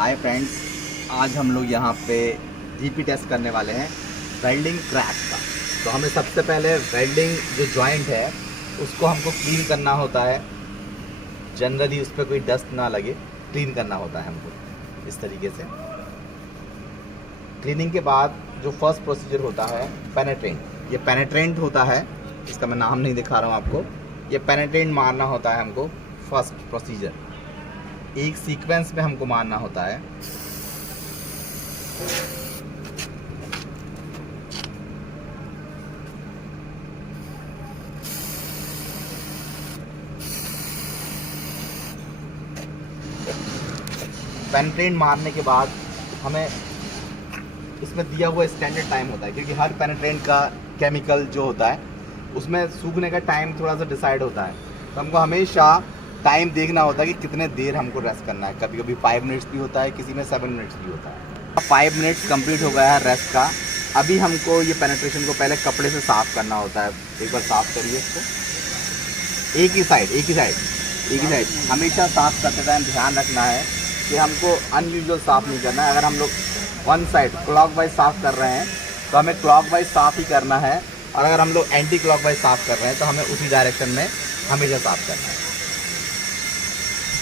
Hi friends, आज हम लोग यहाँ पे जीपी टेस्ट करने वाले हैं वेल्डिंग क्रैक का। तो हमें सबसे पहले वेल्डिंग जो जॉइंट है उसको हमको क्लीन करना होता है। जनरली उस पर कोई डस्ट ना लगे, क्लीन करना होता है हमको इस तरीके से। क्लीनिंग के बाद जो फर्स्ट प्रोसीजर होता है पेनेट्रेंट। ये पेनेट्रेंट होता है, इसका मैं नाम नहीं दिखा रहा हूँ आपको। ये पेनेट्रेंट मारना होता है हमको फर्स्ट प्रोसीजर, एक सीक्वेंस में हमको मारना होता है। पेनेट्रेंट मारने के बाद हमें इसमें दिया हुआ स्टैंडर्ड टाइम होता है, क्योंकि हर पेनेट्रेंट का केमिकल जो होता है उसमें सूखने का टाइम थोड़ा सा डिसाइड होता है। तो हमको हमेशा टाइम देखना होता है कि कितने देर हमको रेस्ट करना है। कभी कभी 5 मिनट्स भी होता है, किसी में 7 मिनट्स भी होता है। 5 मिनट्स कंप्लीट हो गया है रेस्ट का। अभी हमको ये पेनेट्रेशन को पहले कपड़े से साफ़ करना होता है। एक बार साफ़ करिए इसको। एक ही साइड हमेशा साफ़ करते टाइम ध्यान रखना है कि हमको अनयूजुअल साफ़ नहीं करना है। अगर हम लोग वन साइड क्लॉकवाइज साफ़ कर रहे हैं तो हमें क्लॉकवाइज साफ़ ही करना है, और अगर हम लोग एंटी क्लॉकवाइज साफ़ कर रहे हैं तो हमें उसी डायरेक्शन में हमेशा साफ़ करना है।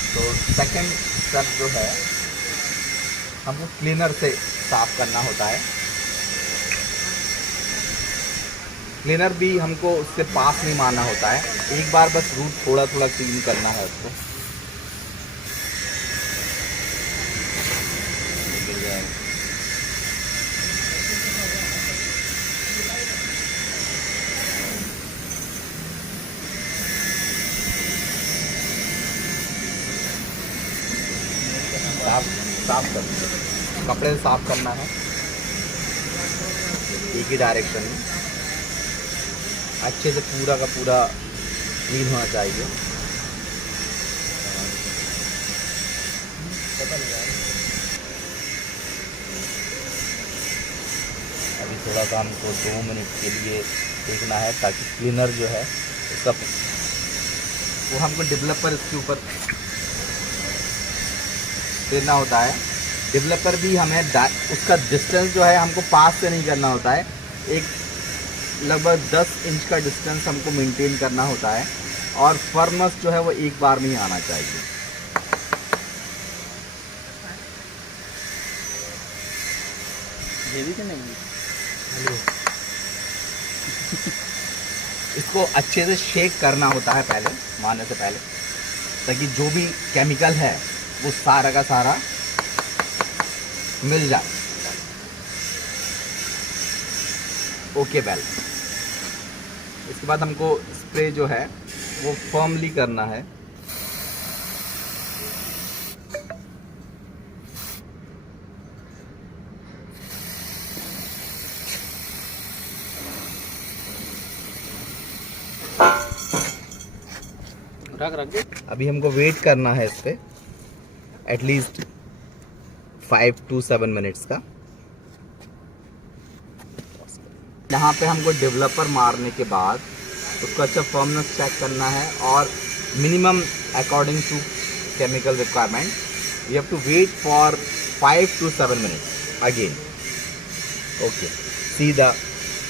तो सेकंड स्टेप जो है हमको क्लीनर से साफ़ करना होता है। क्लीनर भी हमको उससे पास नहीं मारना होता है, एक बार बस रूट थोड़ा थोड़ा क्लीन करना है उसको। साफ कर कपड़े से साफ करना है एक ही डायरेक्शन में। अच्छे से पूरा का पूरा क्लीन होना चाहिए। अभी थोड़ा सा हमको 2 मिनट के लिए देखना है, ताकि क्लीनर जो है उसका वो हमको डेवलपर इसके ऊपर देना होता है। डेवलपर भी हमें उसका डिस्टेंस जो है हमको पास से नहीं करना होता है, एक लगभग 10 इंच का डिस्टेंस हमको मेंटेन करना होता है, और फर्मस जो है वो एक बार में ही आना चाहिए। इसको अच्छे से शेक करना होता है पहले मारने से पहले, ताकि जो भी केमिकल है वो सारा का सारा मिल जाए। ओके वेल, इसके बाद हमको स्प्रे जो है वो फर्मली करना है। रख अभी हमको वेट करना है इस पे एटलीस्ट 5 to 7 मिनट्स का। यहाँ पे हमको डेवलपर मारने के बाद उसको अच्छा फर्मनेस चेक करना है, और minimum according to chemical requirement we have to wait for 5 to 7 minutes again. Okay, see the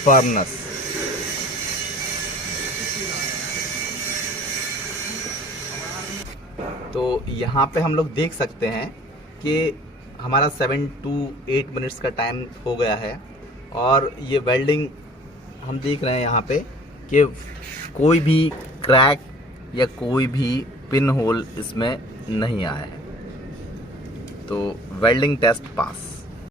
firmness. तो यहाँ पे हम लोग देख सकते हैं कि हमारा 7 to 8 मिनट्स का टाइम हो गया है, और ये वेल्डिंग हम देख रहे हैं यहाँ पे कि कोई भी क्रैक या कोई भी पिन होल इसमें नहीं आया है। तो वेल्डिंग टेस्ट पास।